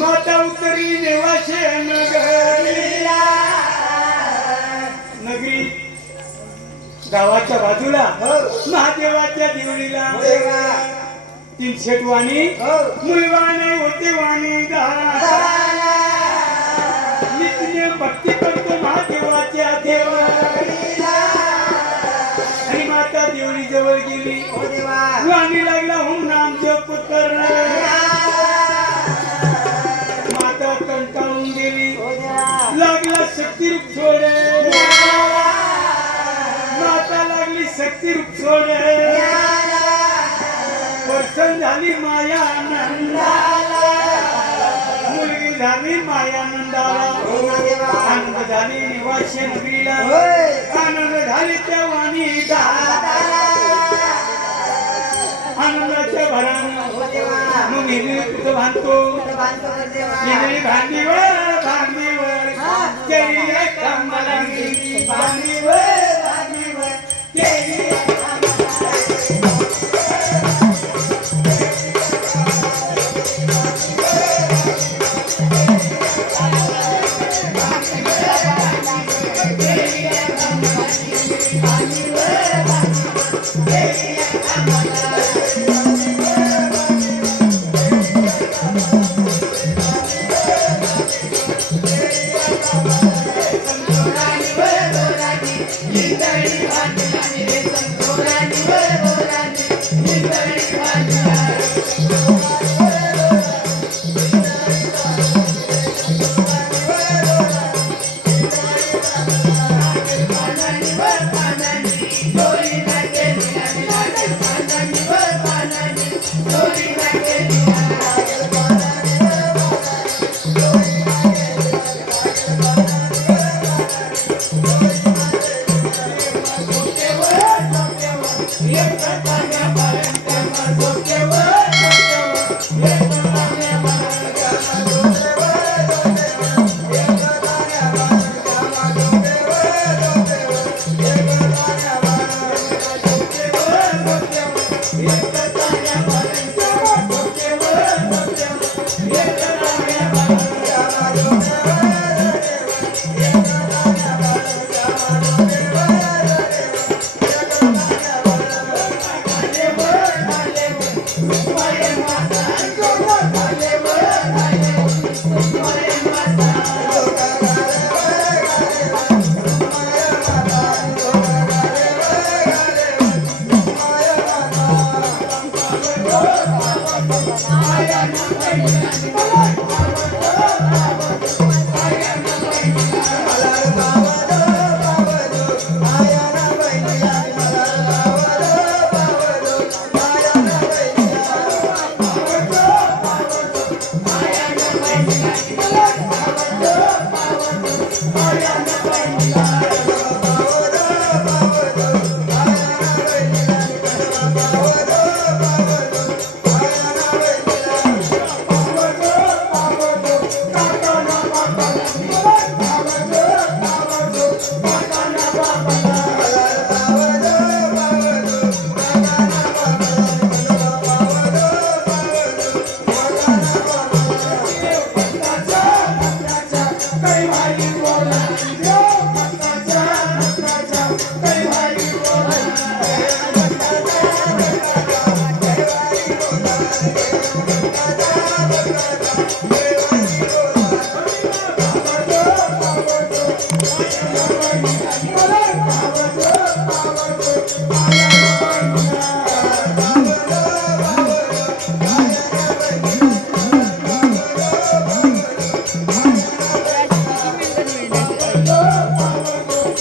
माता उतरी नेवाशे नगरीला नगरी. गावाच्या बाजूला. महादेवाच्या देवळीला. तीन शेटवाणी मुलवाने होते वाणी नित्य भक्ती करतो महादेवाच्या देवळीला आणि माता देवळी जवळ गेली वाणी लागला नाम जप करण शक्ती रूप सोडे वर्षण झाली माया नंदाला मुलगी झाली माया नंदाला आनंद झाली निवासी नगरीला आनंद झाली त्या वाणी आनंदाच्या भरानं मग हिंदवी कुठं बांधतो. हिंदवी भांडीवर भांडीवर. कमलांगी भांडीवर. भांडीवर केली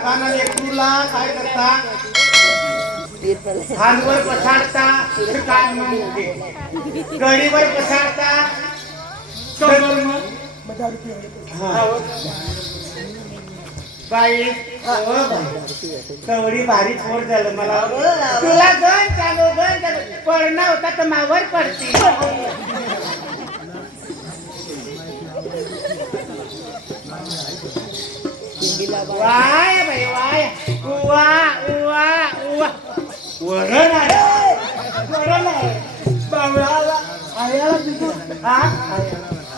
तुला काय करता? खांदवर पसारता तर काय मग? ते? कळीवर बाई. कवडी भारी फोड झालं मला. तुला गण चालू गण चालू पडणं होता तर मावर पडते. वाय बाई वाय उवा उवा उवा वरण आहे वरण आहे बावळाला आयाला हा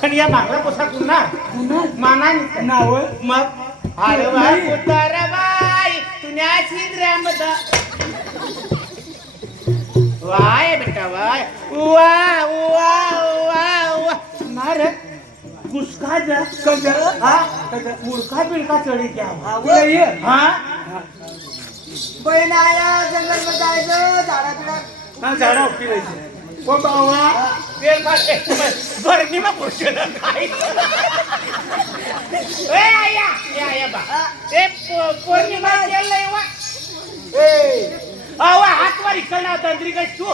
पण या मागला पोसा पुन्हा पुन्हा माना नाव मग अरे बाय वाय बेटा वाय. उवा उवा उवा उवा. ना रे कुसका जा कजा हा मुडका बिडका चढी क्या हा बहीण आया जंगलमध्ये जायचं झाडा उपटी राहायची ओ तेल बरणी मग आया या या बा. पो- पौर्णिमा तेल नाही वा. ए. आवा हात वर इकडला तंत्री काय तू.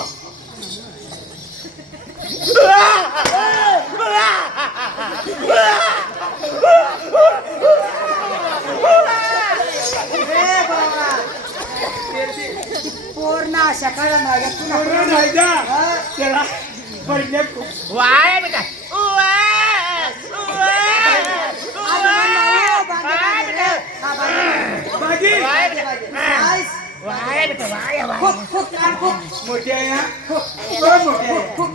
रे बाबा पोर ना सकाळ माझ्या पुन्हा त्याला पडल्या वाय बेटा उवा उवा वाय बेटा बाजी वाय बेटा वाय बेटा वाय वाय खूप खूप कान खूप मोठी आहे हा बरं मोठी आहे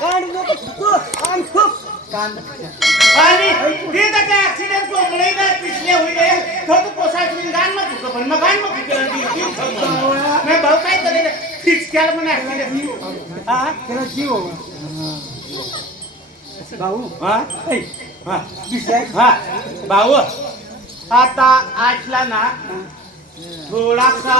कान खूप कान खूप कान आणि ते त्याचा ऍक्सिडेंट कोंबडे ना पिछले होईल तो तो पोसा तुम्ही गाण मग तुका पण मग गाण मग केलं ती नाही भाऊ काय करे फिचक्याला पण ऍक्सिडेंट हा त्याला जीव भाऊ हा ऐ, हा हा भाऊ आता आजला ना थोडासा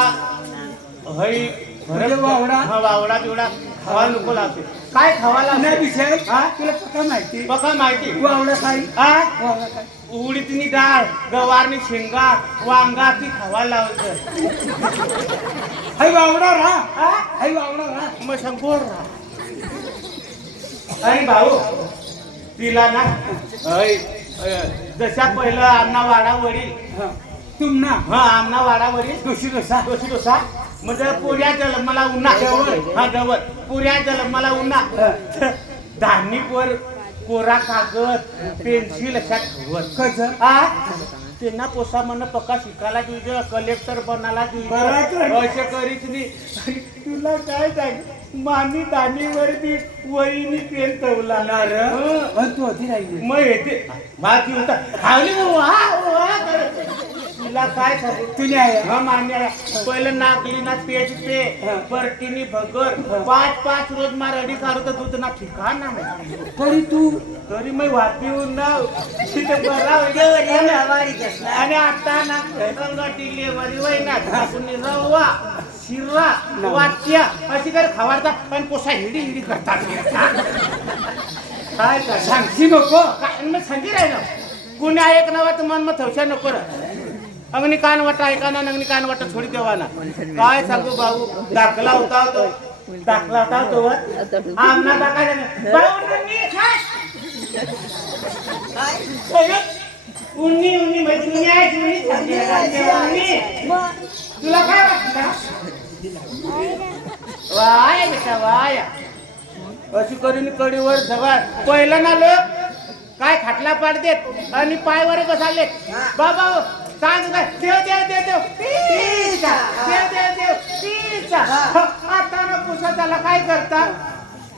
हई म्हणजे वावडा? हा वावडा बिवडा खावा नको लागते काय खावा नाही विषय हा? तुला पक्का माहिती? बघा माहिती? वावडा काय हा? वावडा काय उडीदनी डाळ गवारनी शेंगा वांगा ती खावा लावलं हाय वावडा राहा हा? हाय वावडा राहा मग राहा. अरे भाऊ तिला ना अय, अय, जशा पहिलं आमना वाडा वडील. हा. तुम ना. हा आमना वाडा वडील. दोषी कसा दोशी डोसा. म्हणजे पुऱ्या जन्माला उन्हा. हा जवळ पुऱ्या जन्माला उन्हा. हा. धान्यवर कोरा कागद पेन्सिल अशा ठेवत कसं आ? त्यांना पोसा म्हणणं पक्का शिकायला तुझं कलेक्टर कर. तुझं असे करीत नाही. तुला काय सांग मामी दानीवरती वहिनी पेन तवला हं. पण तू होती राहिली मग येते. मग वा वा कर. तुला काय तुला आहे. हा मान्य आहे. पहिलं नागली ना पेज पे. हा. परटीनी भगर. पाच पाच रोज मार अडी काढू तर दूध ना ठिकाणा नाही. तरी तू तरी मी वाटी येऊन ना तिथे बरा. आणि आता ना रंगाटी लेवरी वैना आपण रवा शिरा वाट्या. अशी कर खावाडता. पण पोसा हिडी हिडी करतात. काय कर सांगशी नको? काय? मग सांगी राहिलं. कुणी ऐक नवा तर मन मग थवशा नको रे. अंगणी कान वाटा ऐका ना अंगणी कान वाटा थोडी देवा काय सांगू भाऊ? दाखला होता तो. दाखला होता तो. वर. आमना दाखला उन्नी उन्नी म्हणजे उन्नी आहे, उन्नी उन्नी. तुला काय वाटतं? वाय बेटा वाय. अशी करून कडीवर जवळ पहिला ना लोक काय खाटला पाड देत आणि पायवर बसाले बाबा सांग काय देव देव देव देव. तीचा. देव देव देव. तीचा. आता ना पुसा त्याला काय करता?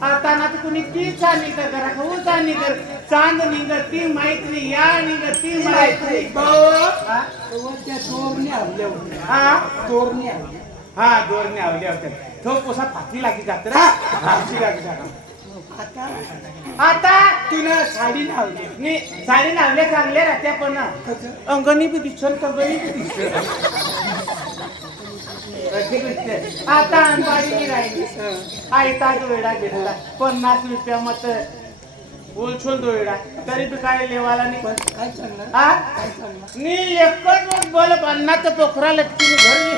आता ना तर कुणी ती चांदी कर करा खाऊ चांदी निघत ती मैत्री या निघत ती मैत्री. हा? त्या चोरने होत्या. हा? चोरने आवल्या हा दोरने आवले होते तो पोसा फाटी लागी जात रे. लागी जात. आता आता तुला साडी लावली. मी साडी लावले चांगले राहत्या पण अंगणी बी दिसत कंगणी बी. आता अंबाडी राहिली. आयताच वेळा घेतला. पन्नास रुपया मत. उलछुल दोयडा. तरी बी काय लेवाला नाही. काय चांगलं हा नी एकच बोल अन्नाचं पोखरा लटकी घरी?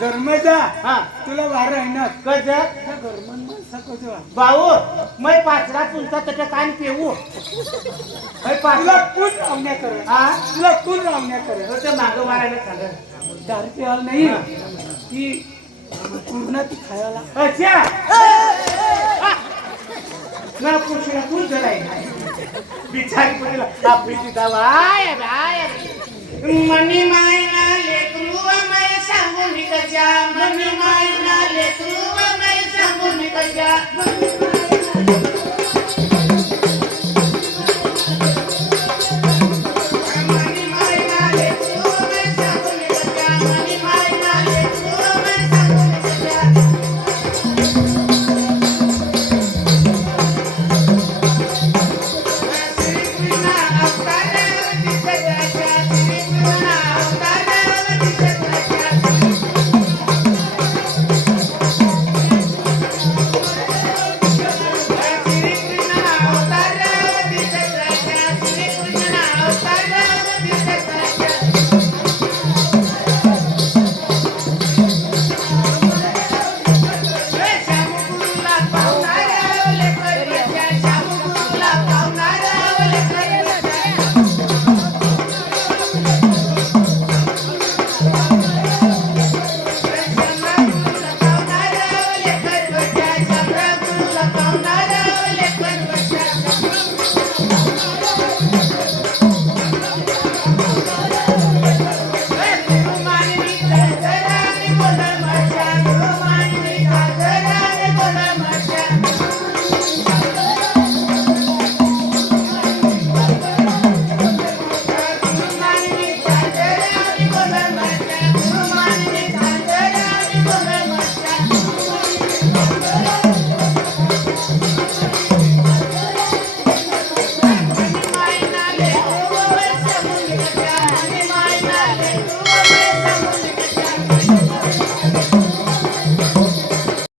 गरमजा हा. तुला वार आहे ना? कज गरमन? भाऊ मै पाचरा तुमचा त्याच्या कान पेऊ. मै तुला पाचरा कोण रावण्या करत हा? तुला कोण रावण्या करत तो ते मागं मारायला खाल्लं. दारू प्यायला नाही? हा. ती पूर्ण ती खायला. अच्छा. ना पुरुषाला बिचारी पुरीला आपली मनी मायना Black Money.